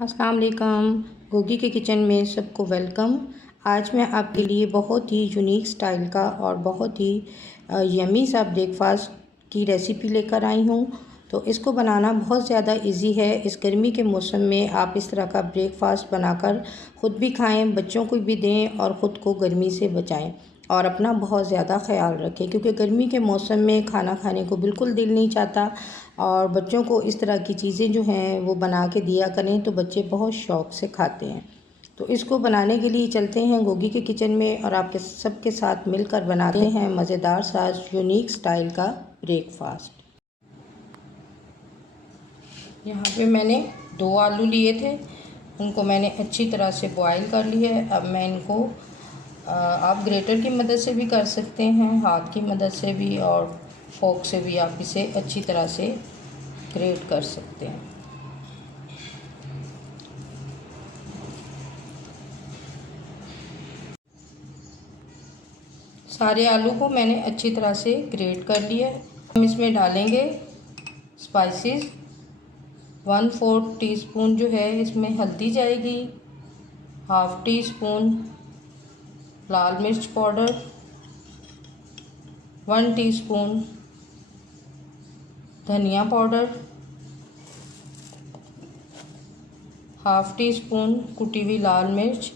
अस्सलाम वालेकुम। गोगी के किचन में सबको वेलकम। आज मैं आपके लिए बहुत ही यूनिक स्टाइल का और बहुत ही यमी सा ब्रेकफास्ट की रेसिपी लेकर आई हूँ। तो इसको बनाना बहुत ज़्यादा इजी है। इस गर्मी के मौसम में आप इस तरह का ब्रेकफास्ट बनाकर ख़ुद भी खाएं, बच्चों को भी दें और ख़ुद को गर्मी से बचाएं और अपना बहुत ज़्यादा ख्याल रखें, क्योंकि गर्मी के मौसम में खाना खाने को बिल्कुल दिल नहीं चाहता। और बच्चों को इस तरह की चीज़ें जो हैं वो बना के दिया करें तो बच्चे बहुत शौक़ से खाते हैं। तो इसको बनाने के लिए चलते हैं गोगी के किचन में और आपके सबके साथ मिलकर बनाते हैं मज़ेदार सा यूनिक स्टाइल का ब्रेकफास्ट। यहाँ पे मैंने 2 आलू लिए थे, उनको मैंने अच्छी तरह से बॉईल कर लिया है। अब मैं इनको आप ग्रेटर की मदद से भी कर सकते हैं, हाथ की मदद से भी, और फोक से भी आप इसे अच्छी तरह से ग्रेट कर सकते हैं। सारे आलू को मैंने अच्छी तरह से ग्रेट कर लिया है। हम इसमें डालेंगे स्पाइसेस। 1/4 टीस्पून जो है इसमें हल्दी जाएगी, 1/2 टीस्पून लाल मिर्च पाउडर, 1 टीस्पून धनिया पाउडर, 1/2 टीस्पून कुटी हुई लाल मिर्च।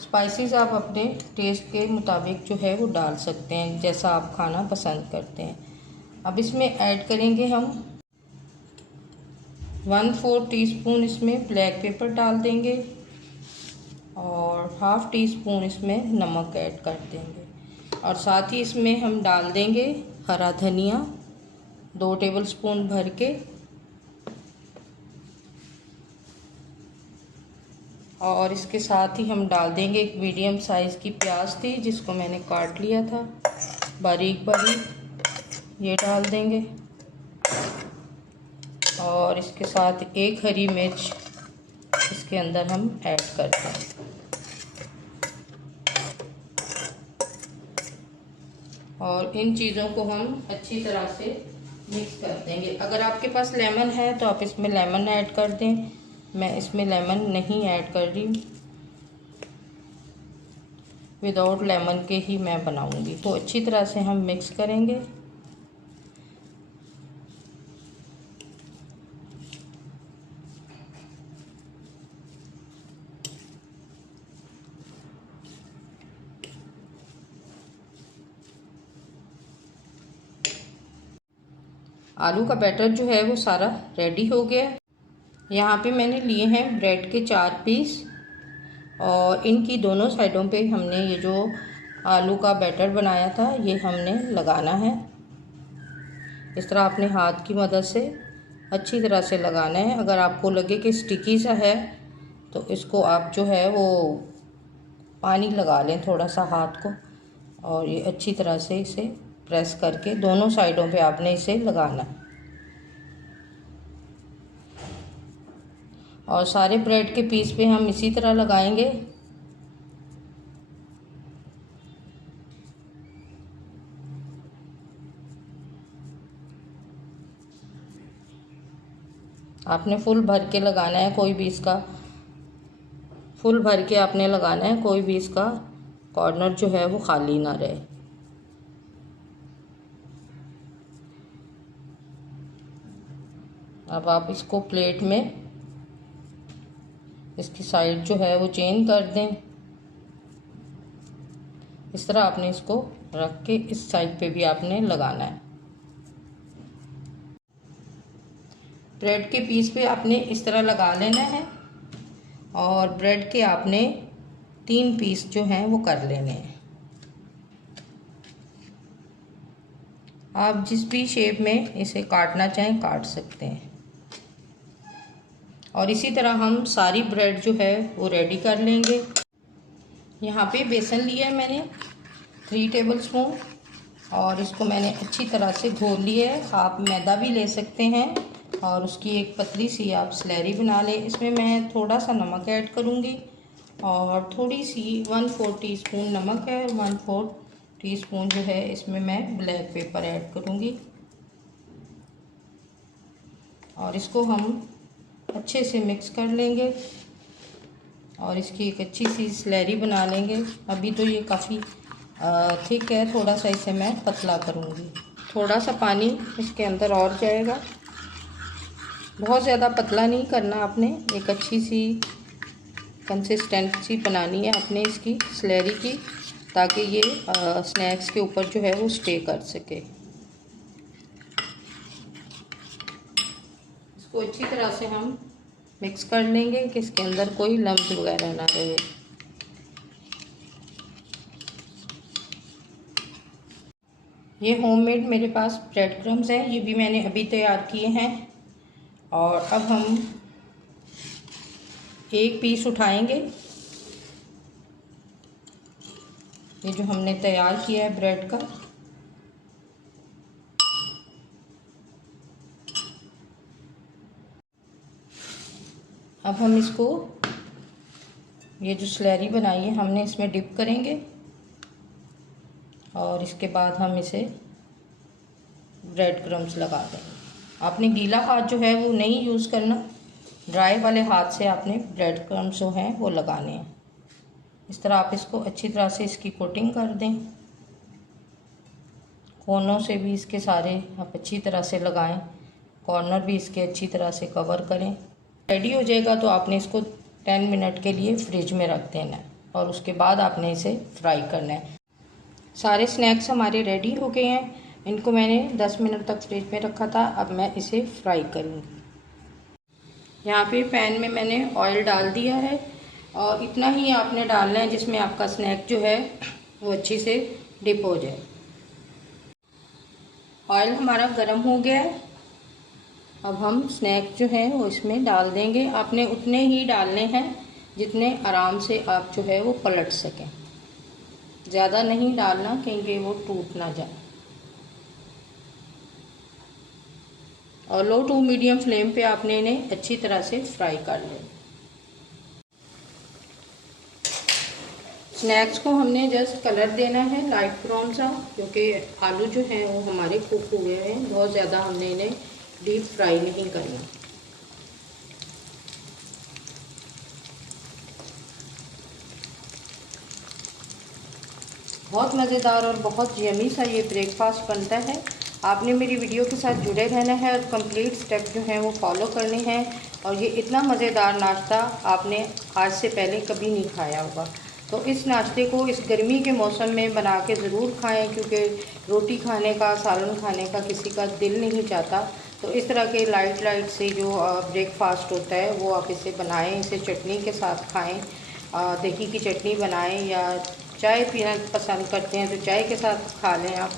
स्पाइसेस आप अपने टेस्ट के मुताबिक जो है वो डाल सकते हैं, जैसा आप खाना पसंद करते हैं। अब इसमें ऐड करेंगे हम 1/4 टीस्पून इसमें ब्लैक पेपर डाल देंगे और 1/2 टीस्पून इसमें नमक ऐड कर देंगे। और साथ ही इसमें हम डाल देंगे हरा धनिया 2 टेबलस्पून भर के, और इसके साथ ही हम डाल देंगे एक मीडियम साइज़ की प्याज थी जिसको मैंने काट लिया था बारीक बारीक, ये डाल देंगे। और इसके साथ एक हरी मिर्च इसके अंदर हम ऐड करते हैं। और इन चीज़ों को हम अच्छी तरह से मिक्स कर देंगे। अगर आपके पास लेमन है तो आप इसमें लेमन ऐड कर दें, मैं इसमें लेमन नहीं ऐड कर रही, विदाउट लेमन के ही मैं बनाऊंगी। तो अच्छी तरह से हम मिक्स करेंगे। आलू का बैटर जो है वो सारा रेडी हो गया। यहाँ पे मैंने लिए हैं ब्रेड के 4 पीस और इनकी दोनों साइडों पे हमने ये जो आलू का बैटर बनाया था ये हमने लगाना है। इस तरह अपने हाथ की मदद से अच्छी तरह से लगाना है। अगर आपको लगे कि स्टिकी सा है तो इसको आप जो है वो पानी लगा लें थोड़ा सा हाथ को, और ये अच्छी तरह से इसे प्रेस करके दोनों साइडों पे आपने इसे लगाना है। और सारे ब्रेड के पीस पे हम इसी तरह लगाएंगे। आपने फुल भर के लगाना है, कोई भी इसका फुल भर के आपने लगाना है, कोई भी इसका कॉर्नर जो है वो खाली ना रहे। अब आप इसको प्लेट में इसकी साइड जो है वो चेंज कर दें। इस तरह आपने इसको रख के इस साइड पे भी आपने लगाना है। ब्रेड के पीस पे आपने इस तरह लगा लेना है और ब्रेड के आपने 3 पीस जो हैं वो कर लेने हैं। आप जिस भी शेप में इसे काटना चाहें काट सकते हैं। और इसी तरह हम सारी ब्रेड जो है वो रेडी कर लेंगे। यहाँ पे बेसन लिया है मैंने 3 टेबलस्पून और इसको मैंने अच्छी तरह से घोल लिया है। आप मैदा भी ले सकते हैं और उसकी एक पतली सी आप स्लैरी बना लें। इसमें मैं थोड़ा सा नमक ऐड करूँगी और थोड़ी सी 1/4 टीस्पून नमक है, 1/4 टीस्पून जो है इसमें मैं ब्लैक पेपर ऐड करूँगी। और इसको हम अच्छे से मिक्स कर लेंगे। और इसकी एक अच्छी सी स्लैरी बना लेंगे। अभी तो ये काफ़ी थिक है, थोड़ा सा इसे मैं पतला करूँगी। थोड़ा सा पानी इसके अंदर और जाएगा, बहुत ज़्यादा पतला नहीं करना आपने, एक अच्छी सी कंसिस्टेंसी बनानी है आपने इसकी स्लैरी की, ताकि ये स्नैक्स के ऊपर जो है वो स्टे कर सके। इसको अच्छी तरह से हम मिक्स कर लेंगे कि इसके अंदर कोई लम्स वगैरह ना रहे। ये होममेड मेरे पास ब्रेड क्रम्स हैं, ये भी मैंने अभी तैयार किए हैं। और अब हम एक पीस उठाएंगे, ये जो हमने तैयार किया है ब्रेड का। अब हम इसको, ये जो स्लैरी बनाई है हमने, इसमें डिप करेंगे और इसके बाद हम इसे ब्रेड क्रम्स लगा देंगे। आपने गीला हाथ जो है वो नहीं यूज़ करना, ड्राई वाले हाथ से आपने ब्रेड क्रम्स जो हैं वो लगाने हैं। इस तरह आप इसको अच्छी तरह से इसकी कोटिंग कर दें, कोनों से भी इसके सारे आप अच्छी तरह से लगाएं, कॉर्नर भी इसके अच्छी तरह से कवर करें। रेडी हो जाएगा तो आपने इसको 10 मिनट के लिए फ्रिज में रख देना है और उसके बाद आपने इसे फ्राई करना है। सारे स्नैक्स हमारे रेडी हो गए हैं, इनको मैंने 10 मिनट तक फ्रिज में रखा था। अब मैं इसे फ्राई करूँगी। यहाँ पे पैन में मैंने ऑयल डाल दिया है और इतना ही आपने डालना है जिसमें आपका स्नैक जो है वो अच्छी से डिप हो जाए। ऑयल हमारा गर्म हो गया है, अब हम स्नैक जो है वो इसमें डाल देंगे। आपने उतने ही डालने हैं जितने आराम से आप जो है वो पलट सकें, ज़्यादा नहीं डालना क्योंकि वो टूट ना जाए। और लो टू मीडियम फ्लेम पे आपने इन्हें अच्छी तरह से फ्राई कर लें। स्नैक्स को हमने जस्ट कलर देना है लाइट ब्राउन सा, क्योंकि आलू जो हैं वो हमारे कुक हुए हैं, बहुत ज़्यादा हमने इन्हें डीप फ्राई नहीं करना। बहुत मज़ेदार और बहुत यमी सा ये ब्रेकफास्ट बनता है। आपने मेरी वीडियो के साथ जुड़े रहना है और कंप्लीट स्टेप जो हैं वो फॉलो करने हैं। और ये इतना मज़ेदार नाश्ता आपने आज से पहले कभी नहीं खाया होगा, तो इस नाश्ते को इस गर्मी के मौसम में बना के ज़रूर खाएं, क्योंकि रोटी खाने का, सालन खाने का किसी का दिल नहीं चाहता। तो इस तरह के लाइट से जो ब्रेकफास्ट होता है वो आप इसे बनाएं, इसे चटनी के साथ खाएं, दही की चटनी बनाएं, या चाय पीना पसंद करते हैं तो चाय के साथ खा लें आप।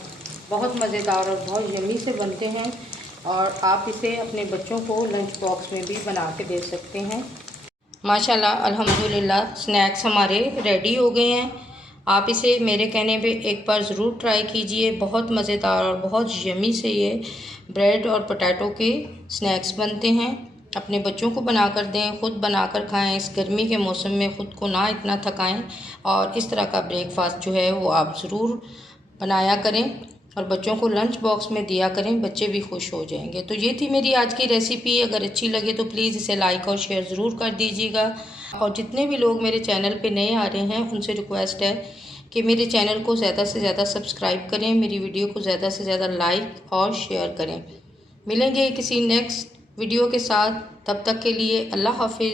बहुत मज़ेदार और बहुत यम्मी से बनते हैं और आप इसे अपने बच्चों को लंच बॉक्स में भी बना के दे सकते हैं। माशाल्लाह अल्हम्दुलिल्लाह स्नैक्स हमारे रेडी हो गए हैं। आप इसे मेरे कहने पे एक बार ज़रूर ट्राई कीजिए। बहुत मज़ेदार और बहुत यम्मी से ये ब्रेड और पोटैटो के स्नैक्स बनते हैं। अपने बच्चों को बना कर दें, ख़ुद बना कर खाएँ। इस गर्मी के मौसम में ख़ुद को ना इतना थकाएं और इस तरह का ब्रेकफास्ट जो है वो आप ज़रूर बनाया करें और बच्चों को लंच बॉक्स में दिया करें, बच्चे भी खुश हो जाएंगे। तो ये थी मेरी आज की रेसिपी। अगर अच्छी लगे तो प्लीज़ इसे लाइक और शेयर ज़रूर कर दीजिएगा। और जितने भी लोग मेरे चैनल पे नए आ रहे हैं उनसे रिक्वेस्ट है कि मेरे चैनल को ज़्यादा से ज़्यादा सब्सक्राइब करें, मेरी वीडियो को ज़्यादा से ज़्यादा लाइक और शेयर करें। मिलेंगे किसी नेक्स्ट वीडियो के साथ, तब तक के लिए अल्लाह हाफिज़।